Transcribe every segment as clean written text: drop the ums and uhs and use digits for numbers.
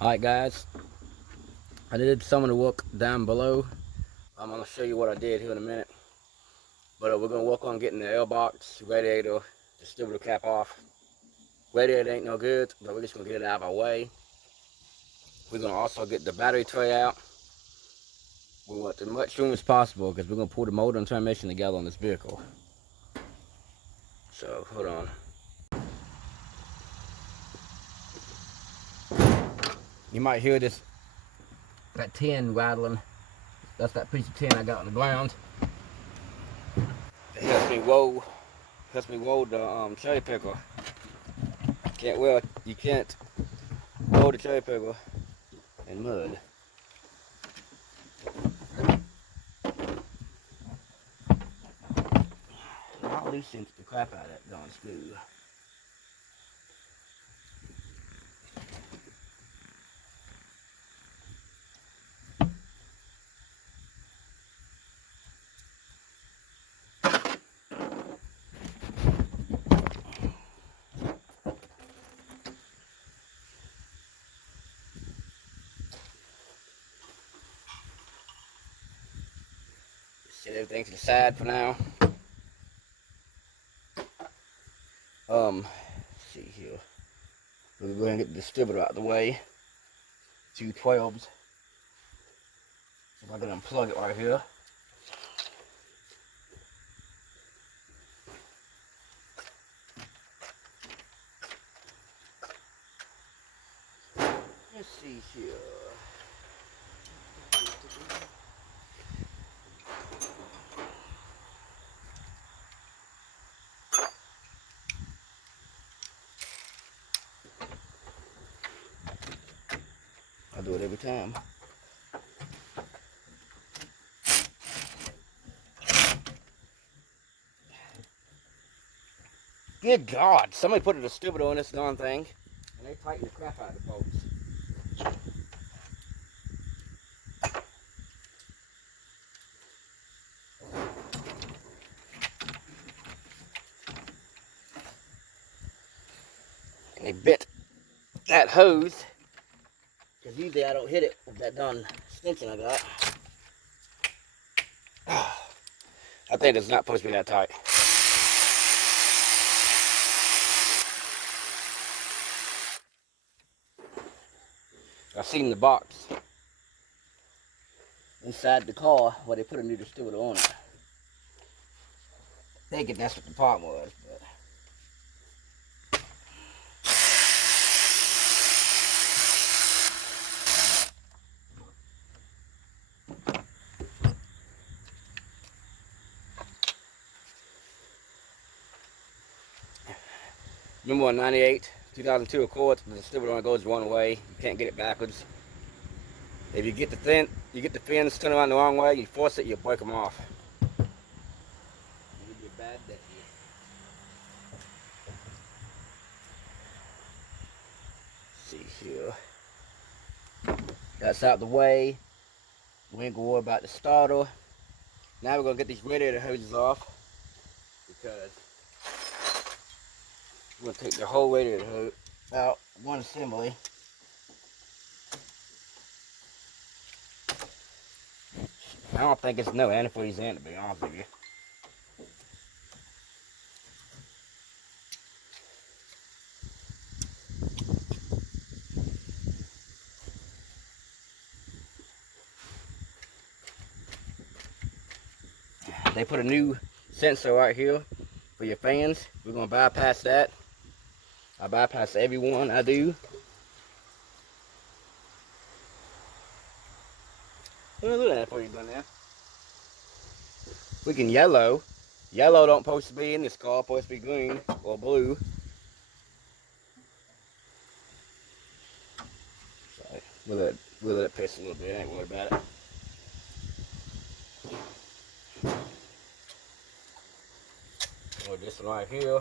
Alright guys, I did some of the work down below. I'm going to show you what I did here in a minute. But we're going to work on getting the air box, radiator, distributor cap off. Radiator ain't no good, but we're just going to get it out of our way. We're going to also get the battery tray out. We want as much room as possible because we're going to pull the motor and transmission together on this vehicle. So, hold on. You might hear that tin rattling. That's that piece of tin I got on the ground. It helps me roll the cherry picker. You can't roll the cherry picker in mud. I'll loosen the crap out of that darn screw. Set everything to the side for now. Let's see here. We'll go ahead and get the distributor out of the way. 2 12s. If I can unplug it right here. Let's see here. I do it every time. Good God, somebody put a distributor on this darn thing, and they tighten the crap out of the bolts. And they bit that hose, because usually I don't hit it with that darn extension I got. I think it's not supposed to be that tight. I've seen the box inside the car where they put a new distributor on it. Thinking that's what the problem was, but remember on 98, 2002 Accord, the distributor only goes one way. You can't get it backwards. If you get the fins turn around the wrong way, you force it, you break them off. It'll be a bad day. See here. That's out the way. We ain't gonna worry about the starter. Now we're gonna get these radiator hoses off because we're gonna take the whole radiator hose out, one assembly. I don't think it's no antifreeze in, to be honest with you. They put a new sensor right here for your fans. We're gonna bypass that. I bypass every one I do. Look at that for you done there. We can yellow. Yellow don't supposed to be in this car, supposed to be green or blue. So we'll let it piss a little bit, I ain't worried about it. This one right here.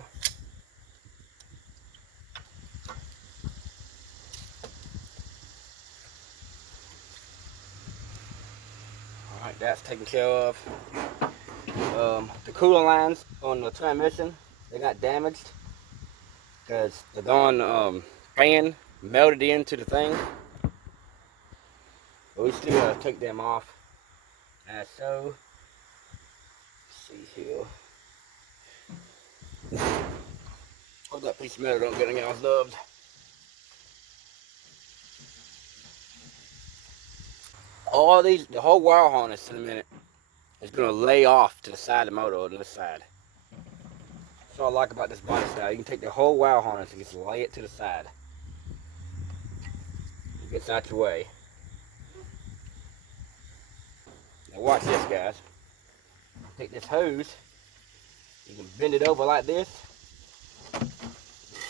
Alright, that's taken care of. The coolant lines on the transmission, they got damaged because the darn fan melted into the thing. But we still gotta take them off. As so. Let's see here. Hope that piece of metal don't get any y'all's nubs. All these, the whole wire harness in a minute is gonna lay off to the side of the motor or to this side. That's what I like about this body style. You can take the whole wire harness and just lay it to the side. It gets out your way. Now watch this, guys. Take this hose, you can bend it over like this,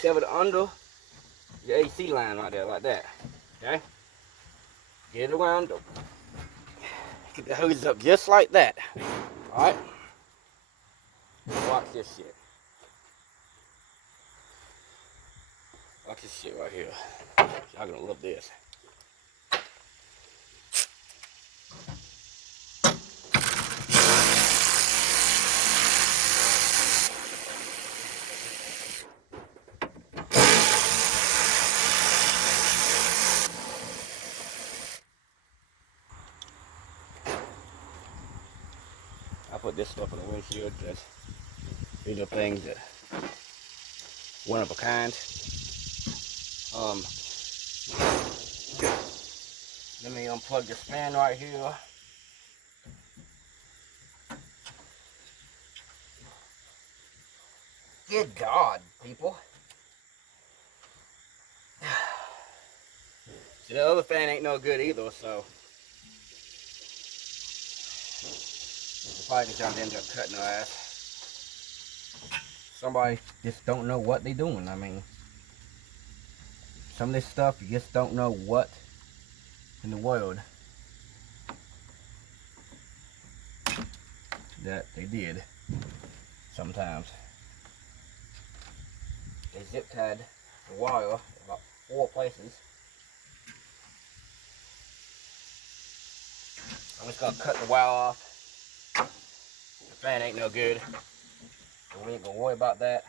shove it under your AC line right there, like that. Okay? Get it around, get the hose up just like that. Alright? Watch this shit. Watch this shit right here. Y'all gonna love this. I put this stuff on the windshield because these are things that one of a kind. Let me unplug this fan right here. Good God, people. See, the other fan ain't no good either, so probably just gonna end up cutting our ass. Somebody just don't know what they doing. I mean, some of this stuff you just don't know what in the world that they did. Sometimes they zip tied the wire about 4 places. I'm just gonna cut the wire off. The fan ain't no good, so we ain't gonna worry about that.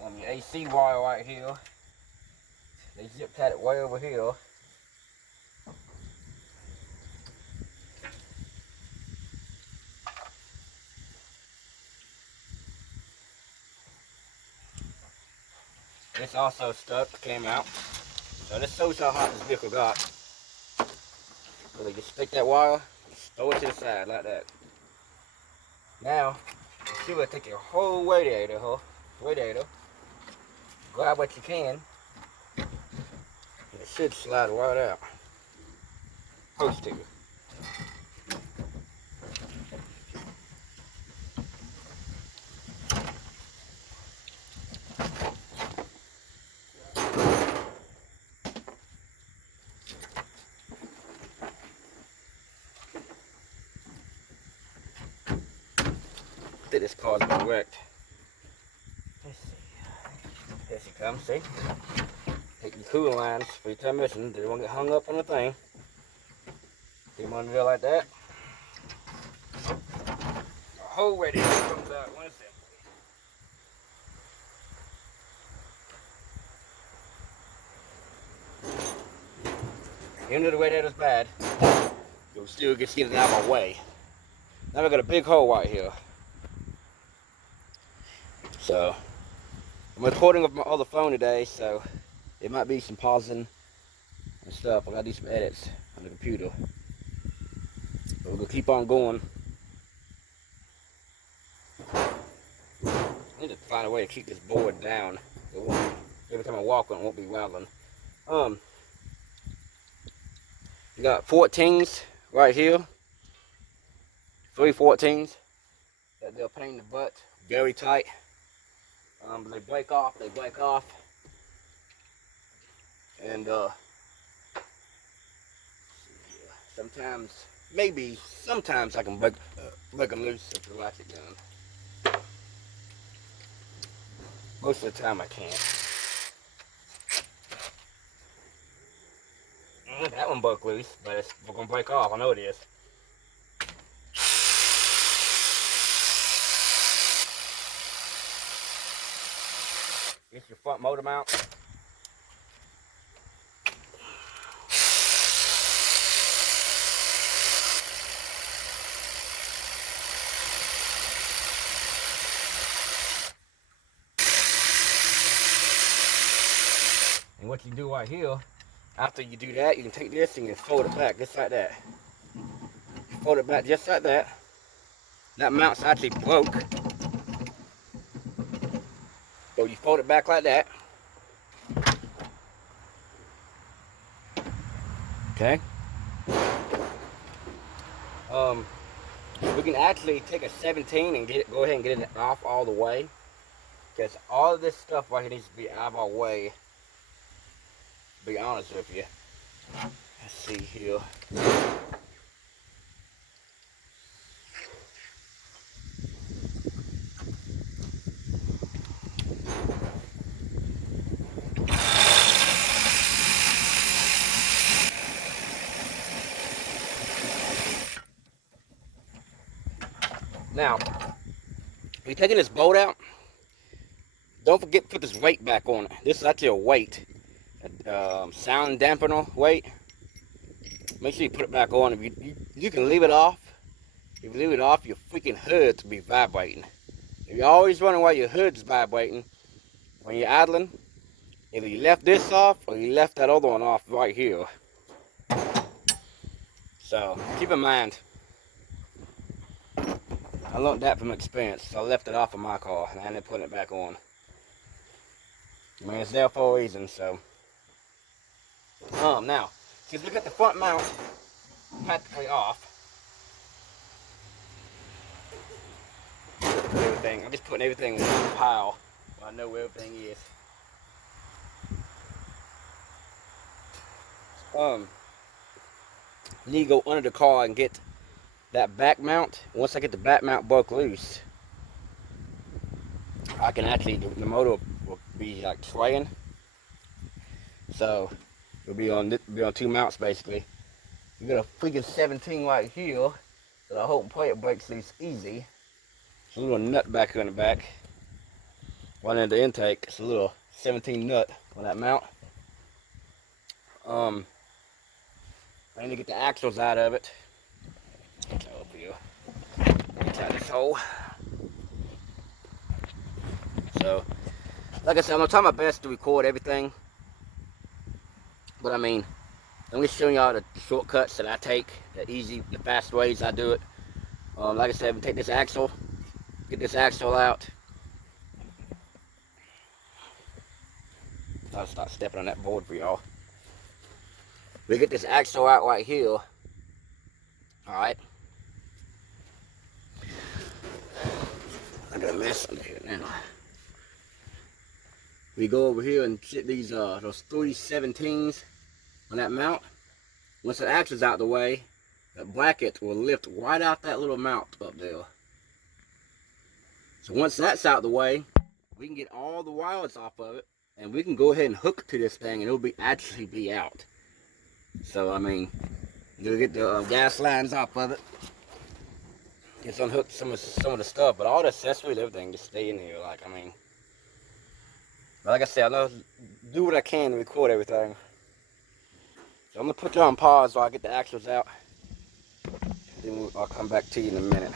Your AC wire right here, they zip tied it way over here. This also stuck, came out. So this shows how hot this vehicle got. So they just stick that wire, just throw it to the side like that. Now, you will take your whole radiator, grab what you can, and it should slide right out. Supposed to. I think this car's been wrecked. Let's see. There she comes, see? Take your cooling lines for your transmission. They won't get hung up on the thing. Get them under there like that. The whole radiator comes out one second. Even though the radiator's bad, you'll still get it out of my way. Now we got a big hole right here. So, I'm recording with my other phone today, so it might be some pausing and stuff. I gotta do some edits on the computer. But we're gonna keep on going. I need to find a way to keep this board down. Every time I walk on it, won't be rattling. You got 14s right here. 3 14s. That they'll pain in the butt. Very tight. But they break off. And sometimes I can break them loose with the ratchet gun. Most of the time I can't. That one broke loose, but it's gonna break off. I know it is. Get your front motor mount. And what you do right here, after you do that, you can take this and you fold it back just like that. You fold it back just like that. That mount's actually broke. So you fold it back like that. Okay. We can actually take a 17 and go ahead and get it off all the way. Because all of this stuff right here needs to be out of our way. To be honest with you. Let's see here. Now, if you're taking this bolt out, don't forget to put this weight back on it. This is actually a weight, a sound dampener weight. Make sure you put it back on. If you can leave it off. If you leave it off, your freaking hood's will be vibrating. If you're always wondering why your hood's vibrating when you're idling, either you left this off or you left that other one off right here. So keep in mind. I learned that from experience, so I left it off of my car and I ended up putting it back on. I mean, it's there for a reason, so. Now, since we got the front mount practically off, I'm just putting everything in one pile so I know where everything is. You need to go under the car and get that back mount. Once I get the back mount broke loose, I can actually, the motor will be like swaying. So it'll be on two mounts basically. You got a freaking 17 right here that I hope and pray it breaks loose easy. It's a little nut back here in the back. Right into the intake, it's a little 17 nut on that mount. I need to get the axles out of it. Get up here. Get out of this hole. So, like I said, I'm gonna try my best to record everything. But I mean, I'm just showing y'all the shortcuts that I take, the fast ways I do it. Like I said, we take this axle, get this axle out. I'll start stepping on that board for y'all. We get this axle out right here. Alright. I got a mess under here now. We go over here and sit these those 317s on that mount. Once the axle's out the way, that bracket will lift right out that little mount up there. So once that's out the way, we can get all the wires off of it, and we can go ahead and hook to this thing, and it'll actually be out. So I mean, you'll get the gas lines off of it. Just unhook some of the stuff, but all the accessories, everything, just stay in here. Like I mean, like I said, I know do what I can to record everything. So I'm gonna put you on pause while I get the axles out. Then I'll come back to you in a minute.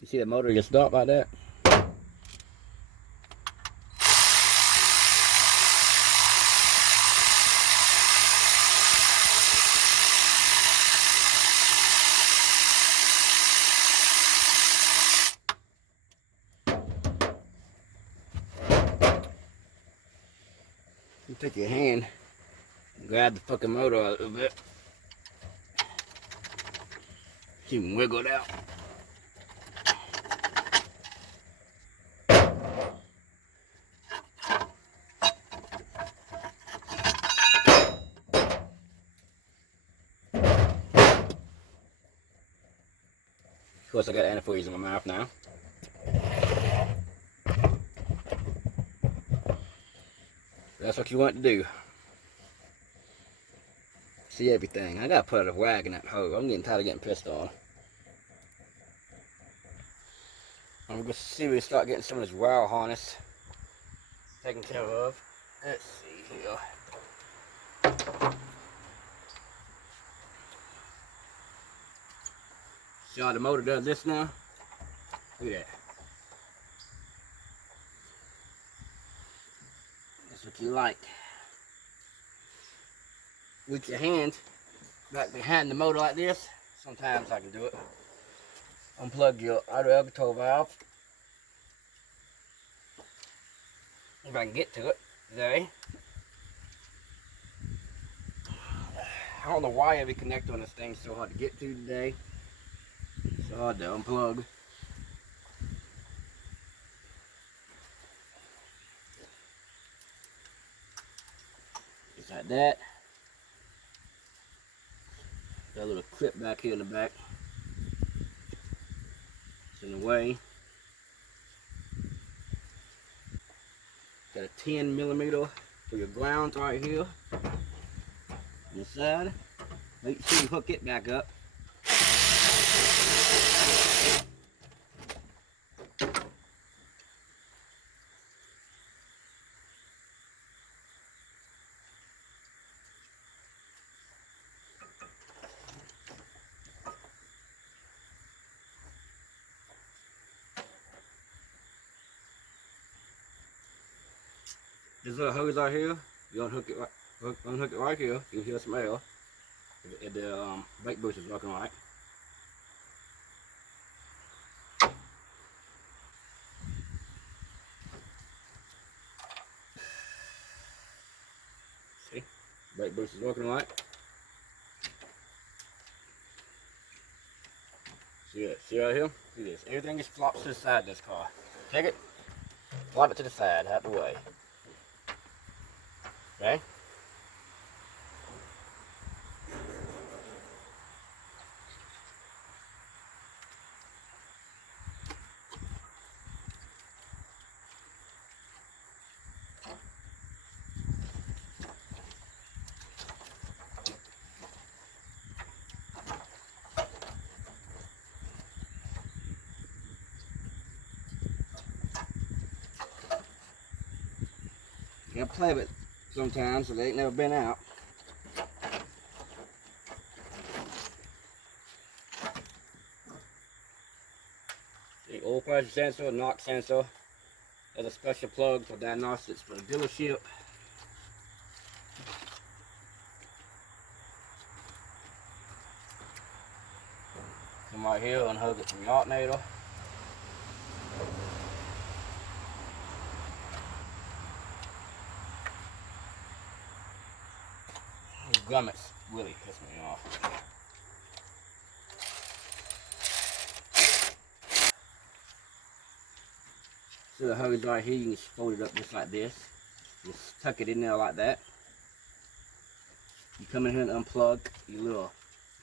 You see the motor get stopped like that? You take your hand and grab the fucking motor out a little bit. You can wiggle it out. Of course, I got antifreeze in my mouth now. That's what you want to do. See everything. I gotta put a wag in that hose. I'm getting tired of getting pissed on. I'm gonna see if we start getting some of this wire harness taken care of. Let's see here. See how the motor does this now? Look at that. That's what you like. With your hand back behind the motor like this, sometimes I can do it. Unplug your auto valve. If I can get to it today. I don't know why every connector on this thing is so hard to get to today. It's hard to unplug. Just like that. Got a little clip back here in the back. It's in the way. Got a 10mm for your grounds right here on the side. Make sure you hook it back up. This little hose right here, you unhook it right here, you hear some air. If the brake boost is working right. See? Brake boost is working right. See it? See right here? See this? Everything just flops to the side of this car. Take it, flop it to the side, out the way. Okay? You gotta play with it sometimes, so they ain't never been out. The oil pressure sensor, knock sensor. There's a special plug for diagnostics for the dealership. Come right here, unhook it from the alternator. These grommets really piss me off. So the hose right here, you can just fold it up just like this. Just tuck it in there like that. You come in here and unplug your little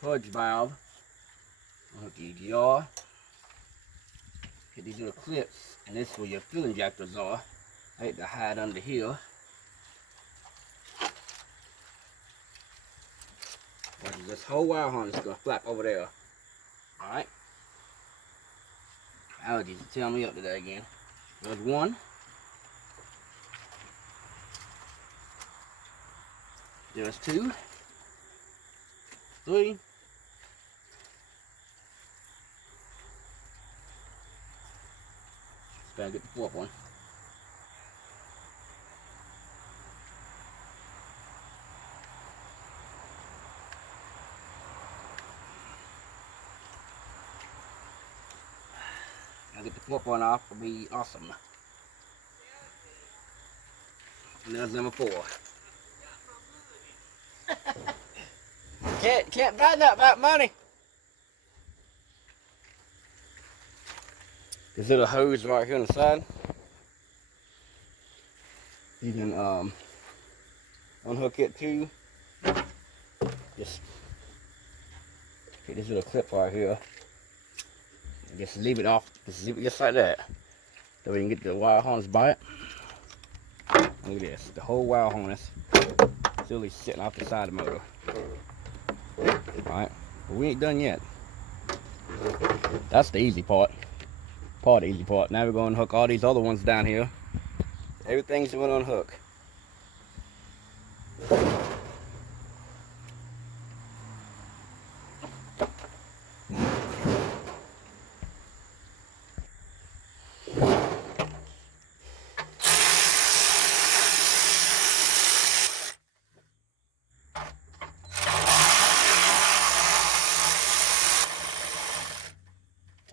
purge valve. Unhook your jar. Get these little clips, and this is where your fuel injectors are. I hate to hide under here. This whole wire harness is gonna flap over there. Alright? Allergies are tearing me up today again. There's one. There's two. Three. Gotta get the fourth one. I'll get the fourth one off, it'll be awesome. And there's number 4. Can't buy that about money. This little hose right here on the side. You can unhook it too. Just get this little clip right here. Just leave it off, just leave it just like that. So we can get the wire harness by it. Look at this. The whole wire harness still is sitting off the side of the motor. Alright, but we ain't done yet. That's the easy part. The easy part. Now we're going to hook all these other ones down here. Everything's going to unhook.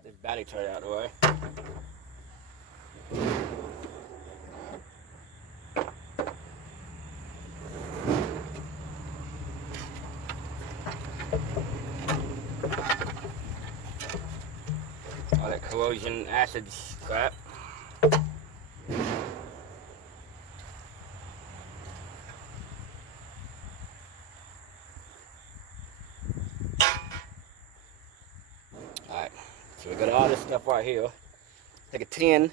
This battery tray out of the way. All that corrosion acid crap. Alright, so we got all this stuff right here. Take a 10.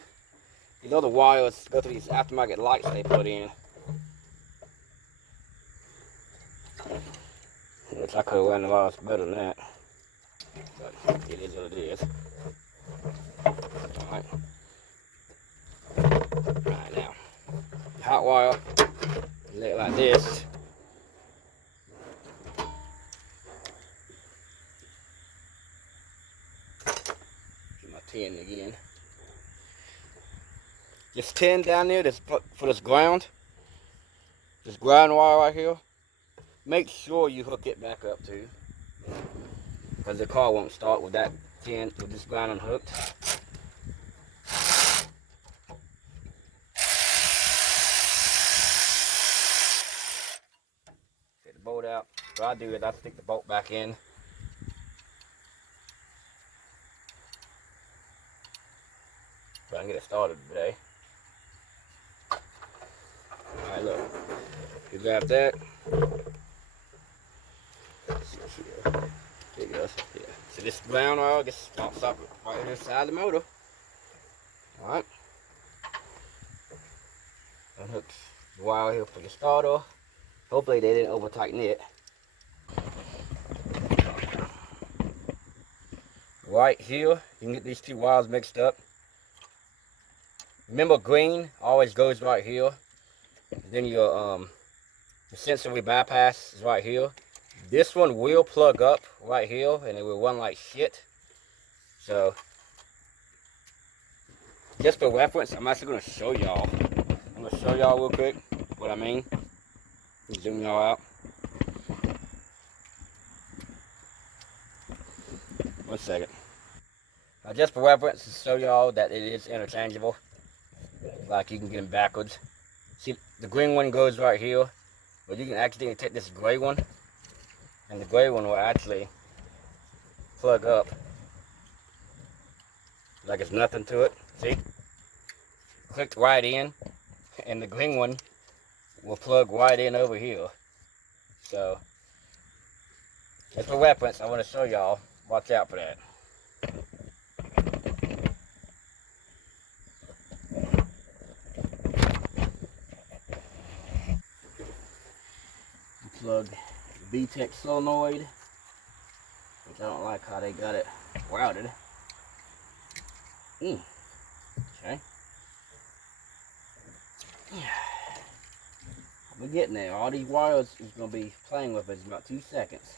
These other wires go through these aftermarket lights they put in. Which I could have run the wires better than that. But it is what it is. Alright. Alright, now. Hot wire. Lay it like this. Get my 10 again. Just 10 down there for this ground. This ground wire right here. Make sure you hook it back up too. Because the car won't start with that 10 with this ground unhooked. Take the bolt out. What I do is I stick the bolt back in. So I can get it started today. Alright, look. You grab that. There it goes. Yeah. So this ground oil gets stops up right on the side of the motor. Alright. Unhook the wire here for your starter. Hopefully they didn't over tighten it. Right here, you can get these two wires mixed up. Remember, green always goes right here. Then your the sensor we bypass is right here. This one will plug up right here and it will run like shit. So just for reference, I'm actually going to show y'all. I'm going to show y'all real quick what I mean. Zoom y'all out. 1 second. Now just for reference, to show y'all that it is interchangeable. Like you can get them backwards. See, the green one goes right here, but you can actually take this gray one, and the gray one will actually plug up like it's nothing to it. See? Clicked right in, and the green one will plug right in over here. So, just for reference, I want to show y'all. Watch out for that. Plug the VTEC solenoid, which I don't like how they got it routed. Okay. We're getting there. All these wires is going to be playing with us in about 2 seconds.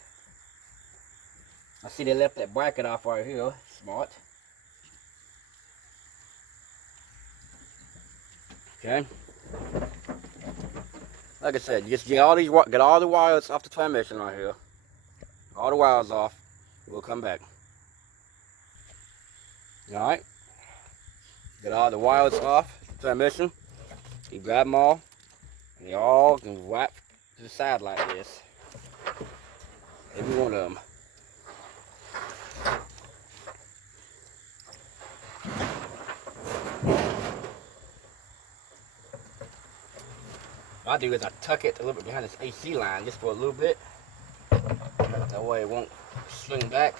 I see they left that bracket off right here. Smart. Okay. Like I said, you just get all the wires off the transmission right here. All the wires off. We'll come back. Alright. Get all the wires off the transmission. You grab them all. And they all can wrap to the side like this. Every one of them. What I do is I tuck it a little bit behind this AC line just for a little bit. That way it won't swing back.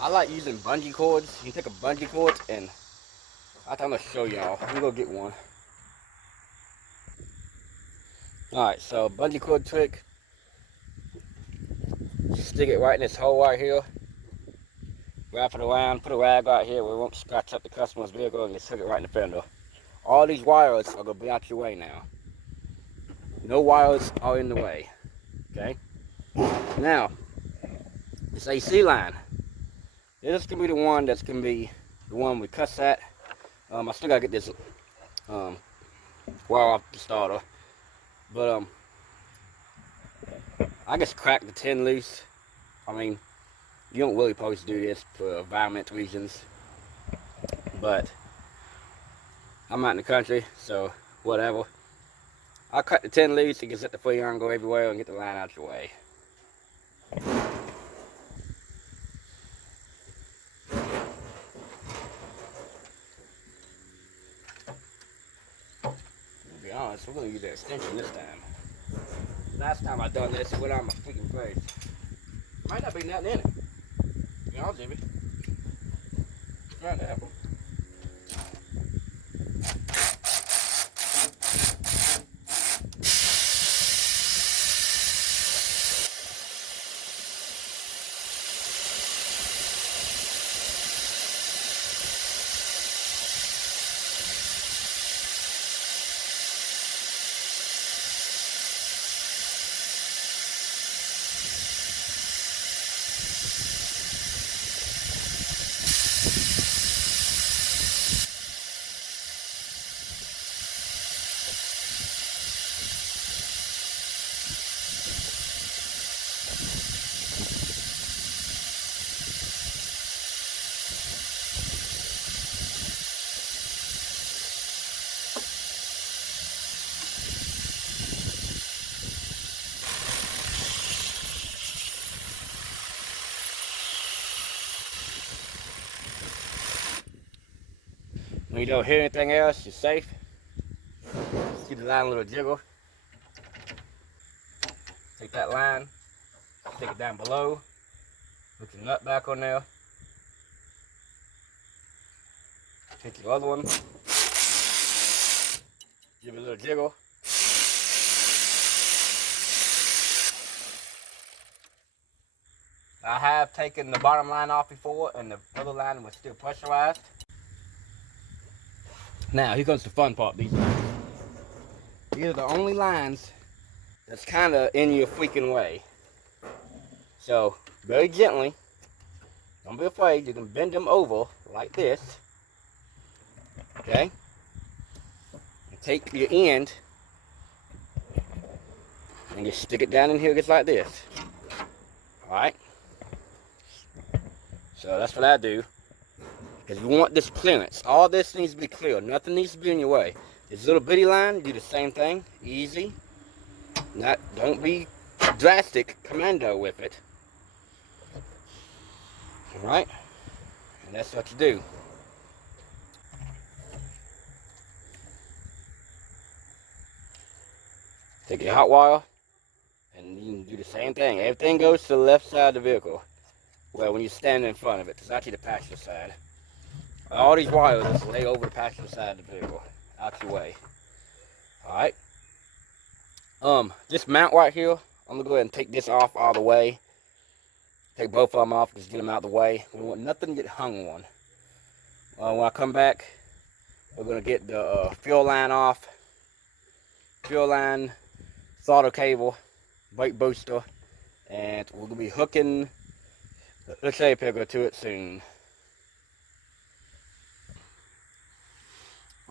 I like using bungee cords. You can take a bungee cord and I'm going to show y'all. I'm going to go get one. Alright, so bungee cord trick. Stick it right in this hole right here. Wrap it around, put a rag right here where it won't scratch up the customer's vehicle, and just hook it right in the fender. All these wires are going to be out your way now. No wires are in the way. Okay? Now, this AC line. This can be the one that's going to be the one we cuss at. I still got to get this wire off the starter. But I just cracked the tin loose. I mean, you don't really supposed to do this for environmental reasons. But I'm out in the country, so whatever. I'll cut the tin loose, you can set the free iron, go everywhere, and get the line out your way. To be honest, we're gonna use the extension this time. Last time I done this, it went on my freaking face. Might not be nothing in it. To be honest with you. Try it out. When you don't hear anything else, you're safe. Just give the line a little jiggle. Take that line, stick it down below, put your nut back on there. Take your other one, give it a little jiggle. I have taken the bottom line off before, and the other line was still pressurized. Now, here comes the fun part. These are the only lines that's kind of in your freaking way. So, very gently, don't be afraid, you can bend them over like this. Okay? And take your end and just stick it down in here just like this. Alright? So that's what I do. Because you want this clearance. All this needs to be clear. Nothing needs to be in your way. This little bitty line, do the same thing. Easy. Don't be drastic commando with it. Alright? And that's what you do. Take your hot wire, and you can do the same thing. Everything goes to the left side of the vehicle. Well, when you stand in front of it, it's actually the passenger side. All these wires just lay over the passenger side of the vehicle, out your way. Alright? This mount right here, I'm gonna go ahead and take this off all the way. Take both of them off, just get them out of the way. We don't want nothing to get hung on. When I come back, we're gonna get the fuel line off. Fuel line, throttle cable, brake booster, and we're gonna be hooking the cherry picker to it soon.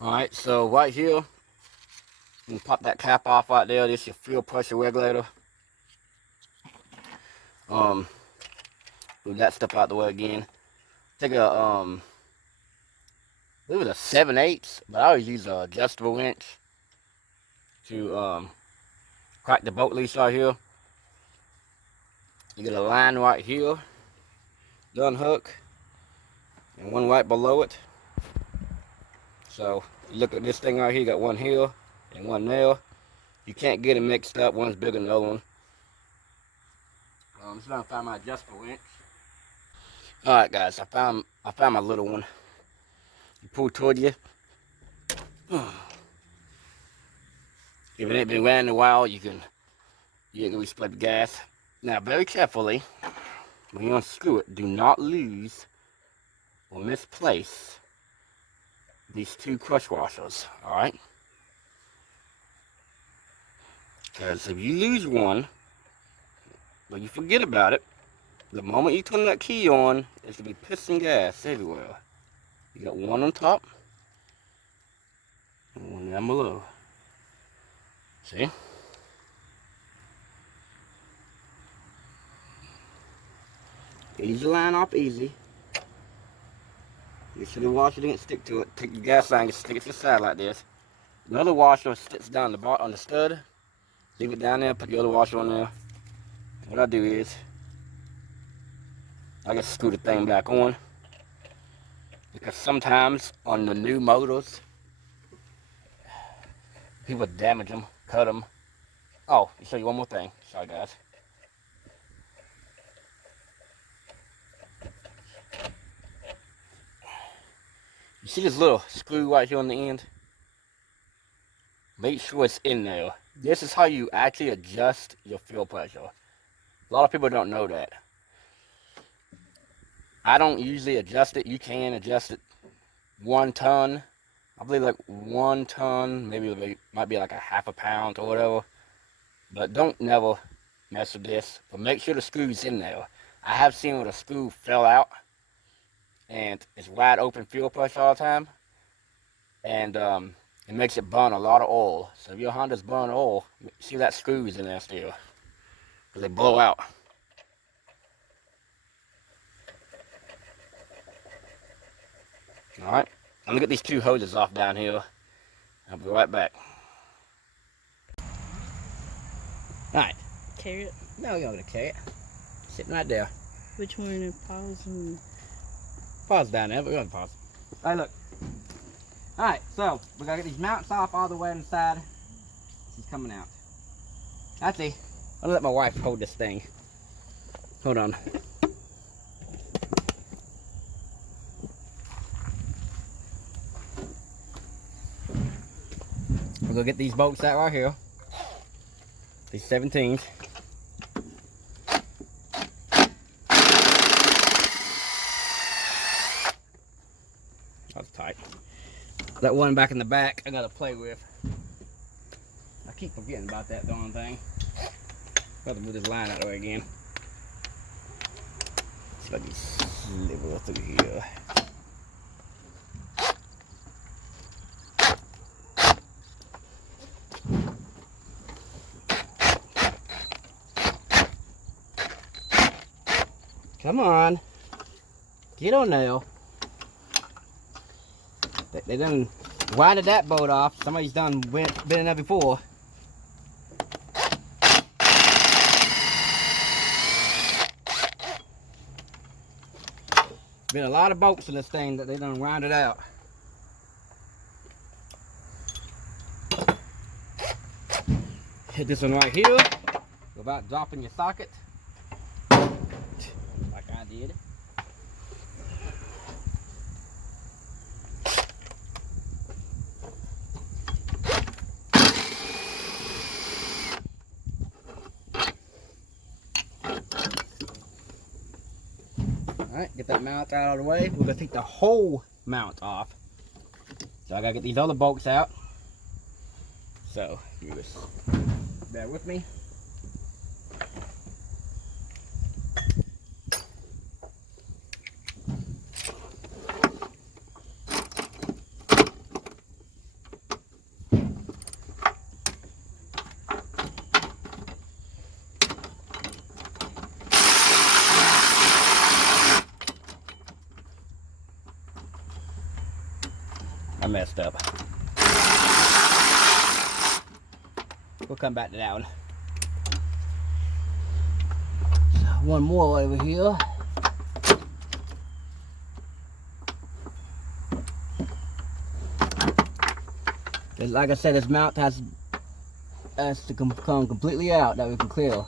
Alright, so right here, you can pop that cap off right there. This is your fuel pressure regulator. Move that stuff out the way again. Take a I believe it was a 7/8, but I always use an adjustable wrench to crack the bolt loose right here. You get a line right here, gun hook, and one right below it. So you look at this thing right here, you got one here and one there. You can't get them mixed up, one's bigger than the other one. I'm just gonna find my adjustable wrench. Alright guys, I found my little one. You pull toward you. If it ain't been ran in a while, you ain't gonna respect the gas. Now, very carefully, when you unscrew it, do not lose or misplace these two crush washers, alright? Because if you lose one, or you forget about it, the moment you turn that key on, it's gonna be pissing gas everywhere. You got one on top, and one down below. See? Ease the line off easy. You should have washed it, didn't stick to it. Take your gas line and stick it to the side like this. Another washer sits down the bottom on the stud. Leave it down there, put the other washer on there. What I do is, I just screw the thing back on. Because sometimes on the new motors, people damage them, cut them. Oh, I'll show you one more thing. Sorry guys. You see this little screw right here on the end? Make sure it's in there. This is how you actually adjust your fuel pressure. A lot of people don't know that. I don't usually adjust it. You can adjust it 1 ton. I believe like 1 ton, maybe it might be like a half a pound or whatever. But don't never mess with this. But make sure the screw's in there. I have seen where the screw fell out and it's wide open fuel pressure all the time. And it makes it burn a lot of oil. So if your Honda's burn oil, see that screw's in there still. Because they blow out. Alright, I'm gonna get these 2 hoses off down here. I'll be right back. Alright. Carrot? No, you're not gonna carry it. Sitting right there. Which one is pause and... Pause down there, but we're gonna pause. Alright, look. Alright, so we gotta get these mounts off all the way inside. She's coming out. I see. I'll let my wife hold this thing. Hold on. We're gonna get these bolts out right here. These 17s. That's tight. That one back in the back, I gotta play with. I keep forgetting about that darn thing. Got to move this line out of the way again. See if I can sliver through here. Come on. Get on now. They done winded that bolt off. Somebody's done been in there before. Been a lot of bolts in this thing that they done winded out. Hit this one right here. Without dropping your socket. Like I did. Alright, get that mount out of the way. We're going to take the whole mount off. So I got to get these other bolts out. So, you just bear with me. I messed up. We'll come back to that one. So one more over here. Like I said, this mount has to come completely out that we can clear.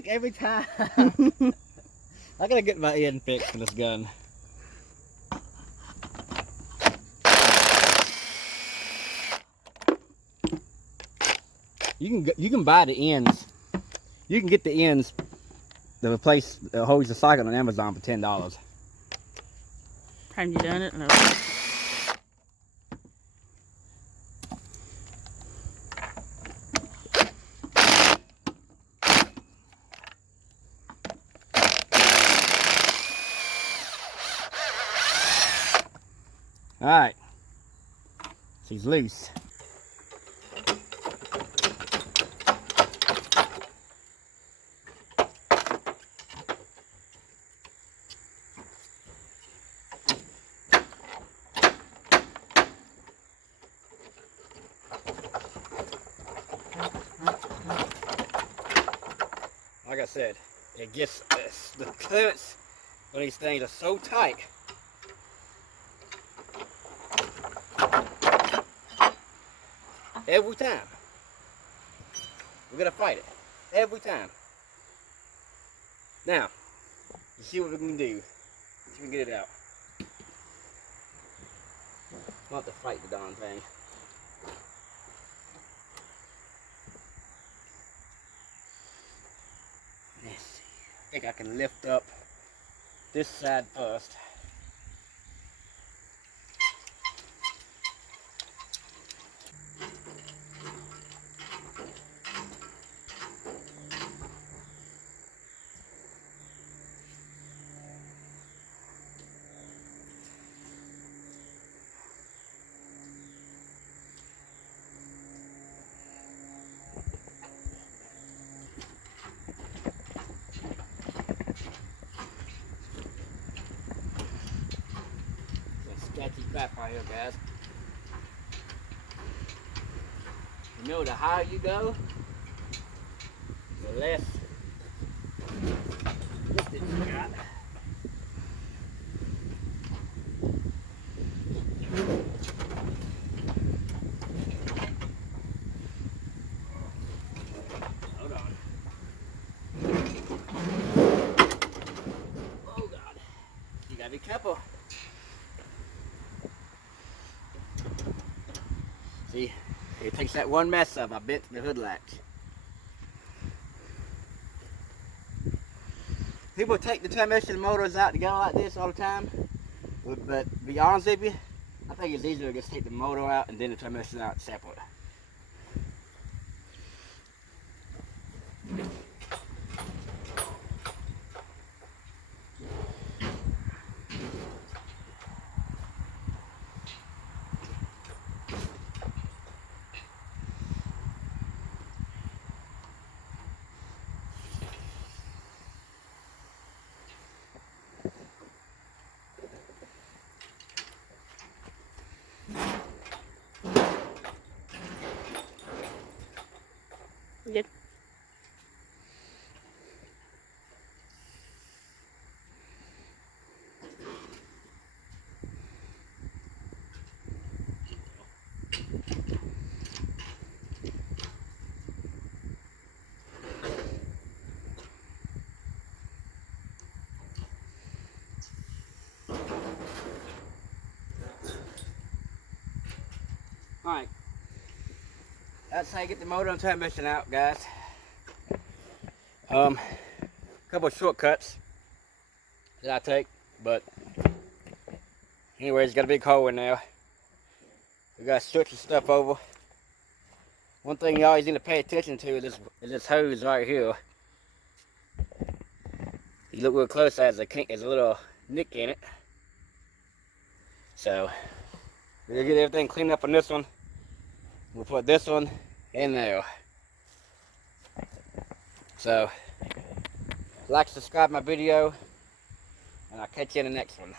break every time. I gotta get my end fixed for this gun. You can buy the ends. You can get the ends to replace the hose the socket on Amazon for $10. Have you done it? No. Alright. She's loose. Like I said, it gets the clearance on these things are so tight. Every time. We're gonna fight it. Every time. Now, you see what we can do. See if we can get it out. I'll have to fight the darn thing. Let's see. I think I can lift up this side first. Sketchy crap right here, guys. You know, the higher you go, the less distance you got. Hold on. Oh God. You gotta be careful. See, it takes that one mess up. I bent the hood latch. People take the transmission motors out together like this all the time, but to be honest with you, I think it's easier to just take the motor out and then the transmission out separate. Good. Alright, that's how you get the motor and transmission out, guys. A couple of shortcuts that I take, but anyways, it's got a big hole in there. We gotta stretch the stuff over. One thing you always need to pay attention to is this hose right here. You look real close, there's a little nick in it. So we'll get everything cleaned up on this one. We'll put this one in there. So, like, subscribe my video, and I'll catch you in the next one.